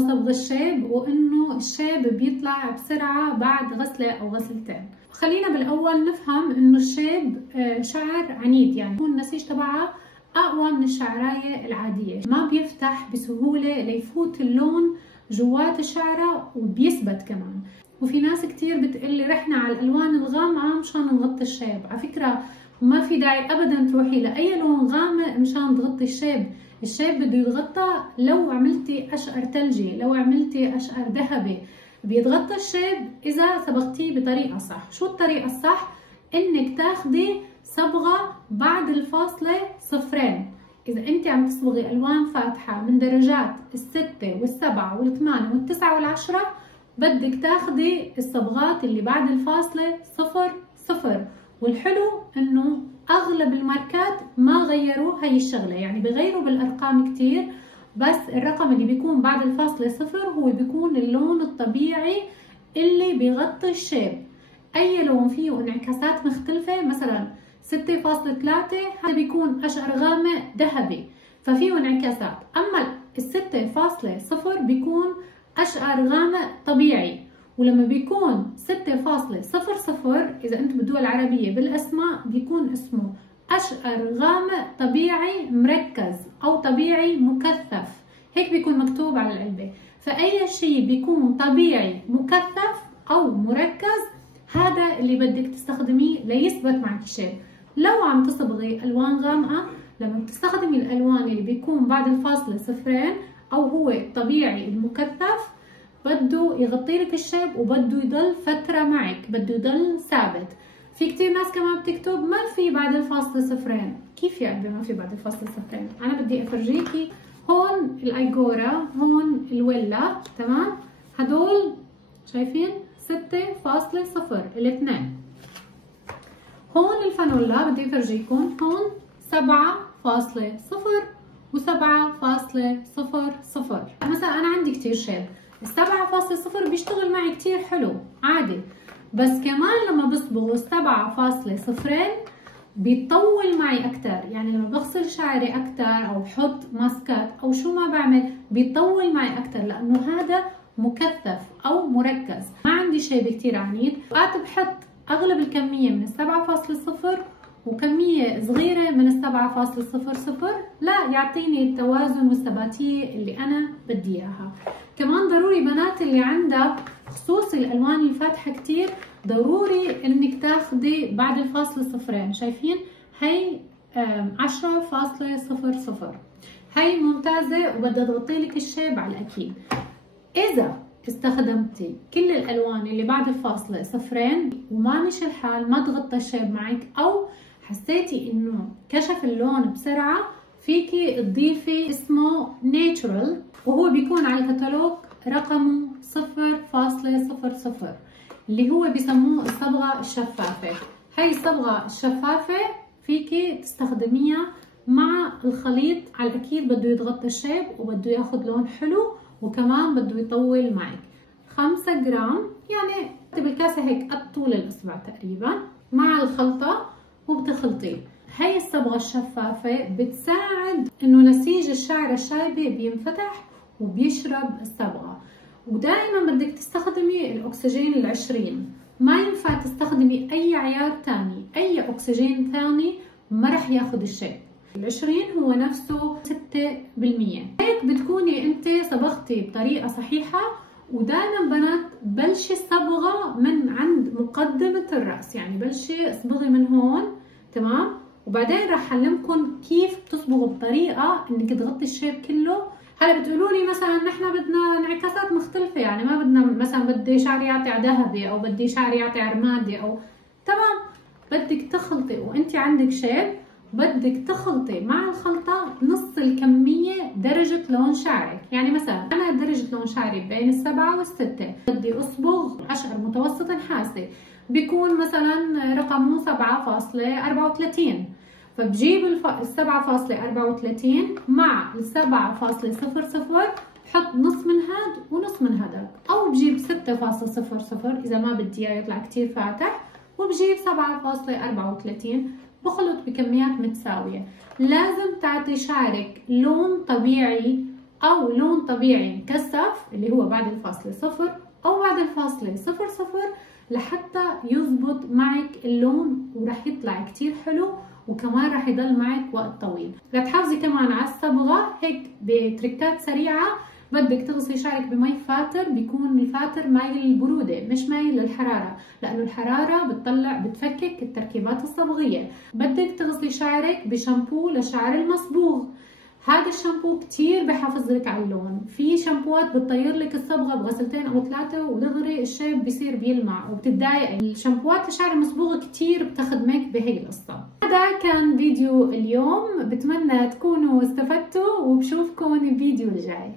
صبغ الشيب، وانه الشيب بيطلع بسرعة بعد غسلة او غسلتين. خلينا بالاول نفهم انه الشيب شعر عنيد، يعني يكون النسيج تبعها اقوى من الشعراية العادية، ما بيفتح بسهولة ليفوت اللون جوات الشعرة وبيثبت كمان. وفي ناس كتير بتقلي رحنا على الالوان الغامقة مشان نغطي الشيب. على فكرة ما في داعي ابدا تروحي لاي لون غامق مشان تغطي الشيب. الشيب بده يتغطى لو عملتي اشقر ثلجي، لو عملتي اشقر ذهبي. بيتغطى الشيب اذا صبغتيه بطريقه صح. شو الطريقه الصح؟ انك تاخدي صبغه بعد الفاصله صفرين. اذا انت عم تصبغي الوان فاتحه من درجات الستة والسبعة والثمانية والتسعة والعشرة، بدك تاخدي الصبغات اللي بعد الفاصله صفر صفر. والحلو انه اغلب الماركات ما غيروا هاي الشغله، يعني بغيروا بالارقام كتير، بس الرقم اللي بيكون بعد الفاصله صفر هو بيكون اللون الطبيعي اللي بيغطي الشيب. اي لون فيه انعكاسات مختلفه، مثلا 6.3 هذا بيكون اشقر غامق ذهبي ففيه انعكاسات، اما ال6.0 بيكون اشقر غامق طبيعي. ولما بيكون 6.00 اذا انتم بالدول العربيه بالاسماء بيكون اسمه اشقر غامق طبيعي مركز او طبيعي مكثف، هيك بيكون مكتوب على العلبه. فاي شيء بيكون طبيعي مكثف او مركز هذا اللي بدك تستخدميه ليثبت معك الشيب. لو عم تصبغي الوان غامقه، لما بتستخدمي الالوان اللي بيكون بعد الفاصله صفرين او هو الطبيعي المكثف، بده يغطي لك الشيب وبده يضل فتره معك، بده يضل ثابت. في كتير ناس كمان بتكتب ما في بعد الفاصله صفرين. كيف يا قلبي ما في بعد الفاصله صفرين؟ انا بدي افرجيكي. هون الايجورا، هون الويلا، تمام؟ هدول شايفين 6.0 الاثنين. هون الفانولا بدي افرجيكم، هون 7.0 و7.00. مثلا انا عندي كتير شيب ال7.0 بيشتغل معي كتير حلو عادي، بس كمان لما بصبغه 7.0 بيطول معي اكتر. يعني لما بغسل شعري اكتر او بحط ماسكات او شو ما بعمل بيطول معي اكتر، لانه هذا مكثف او مركز. ما عندي شيب كتير عنيد، اوقات بحط اغلب الكميه من 7.0 وكميه صغيره من 7.00 لا يعطيني التوازن والثباتيه اللي انا بدي اياها. كمان ضروري بنات اللي عندها خصوصي الالوان الفاتحه كتير، ضروري انك تاخدي بعد الفاصله صفرين. شايفين هي 10.00 هي ممتازه وبدها تغطي لك الشيب على الاكيد. اذا استخدمتي كل الالوان اللي بعد الفاصله صفرين وما مشي الحال، ما تغطى الشيب معك، او حسيتي انه كشف اللون بسرعه، فيكي تضيفي اسمه ناتشورال وهو بيكون على الكتالوج رقمه 0.00 اللي هو بيسموه الصبغه الشفافه. هاي الصبغه الشفافه فيكي تستخدميها مع الخليط، على الاكيد بده يتغطى الشيب وبده ياخذ لون حلو وكمان بده يطول معك. 5 جرام يعني بالكاسه هيك قد طول الاصبع تقريبا مع الخلطه وبتخلطيه. هاي الصبغه الشفافه بتساعد انه نسيج الشعر الشايبه بينفتح وبيشرب الصبغه. ودائما بدك تستخدمي الاكسجين 20، ما ينفع تستخدمي اي عيار ثاني، اي اكسجين ثاني ما رح ياخذ الشيب. 20 هو نفسه 6%. هيك بتكوني انت صبغتي بطريقه صحيحه. ودائما بنات بلشي الصبغه من عند مقدمه الراس، يعني بلشي اصبغي من هون، تمام؟ وبعدين رح اعلمكم كيف تصبغوا بطريقه انك تغطي الشيب كله. هلا بتقولوا لي مثلا نحن بدنا انعكاسات مختلفه، يعني ما بدنا مثلا بدي شعري يعطي ذهبي او بدي شعري يعطي رمادي، او تمام بدك تخلطي وانت عندك شيب، بدك تخلطي مع الخلطه نص الكميه درجه لون شعرك. يعني مثلا انا درجه لون شعري بين ال7 وال6، بدي اصبغ اشقر متوسط نحاسي بيكون مثلا رقمه 7.34، فبجيب ال 7.34 مع ال 7.00 بحط نص من هاد ونص من هذاك، او بجيب 6.00 اذا ما بدي اياه يطلع كتير فاتح، وبجيب 7.34 بخلط بكميات متساويه. لازم تعطي شعرك لون طبيعي او لون طبيعي مكثف اللي هو بعد الفاصلة 0 او بعد الفاصلة 00 لحتى يزبط معك اللون ورح يطلع كتير حلو وكمان رح يضل معك وقت طويل. لتحافظي كمان على الصبغة هيك بتركات سريعة بدك تغسلي شعرك بمي فاتر، بيكون الفاتر مايل للبرودة مش مايل للحرارة، لأنه الحرارة بتفكك التركيبات الصبغية. بدك تغسلي شعرك بشامبو للشعر المصبوغ، هذا الشامبو كتير بحافظ لك على اللون. في شامبوات بتطير لك الصبغة بغسلتين أو 3 ودغري الشيب بيصير بيلمع وبتتضايق. الشامبوات الشعر المصبوغ كتير بتخدمك بهي القصة. هذا كان فيديو اليوم، بتمنى تكونوا استفدتوا وبشوفكم الفيديو الجاي.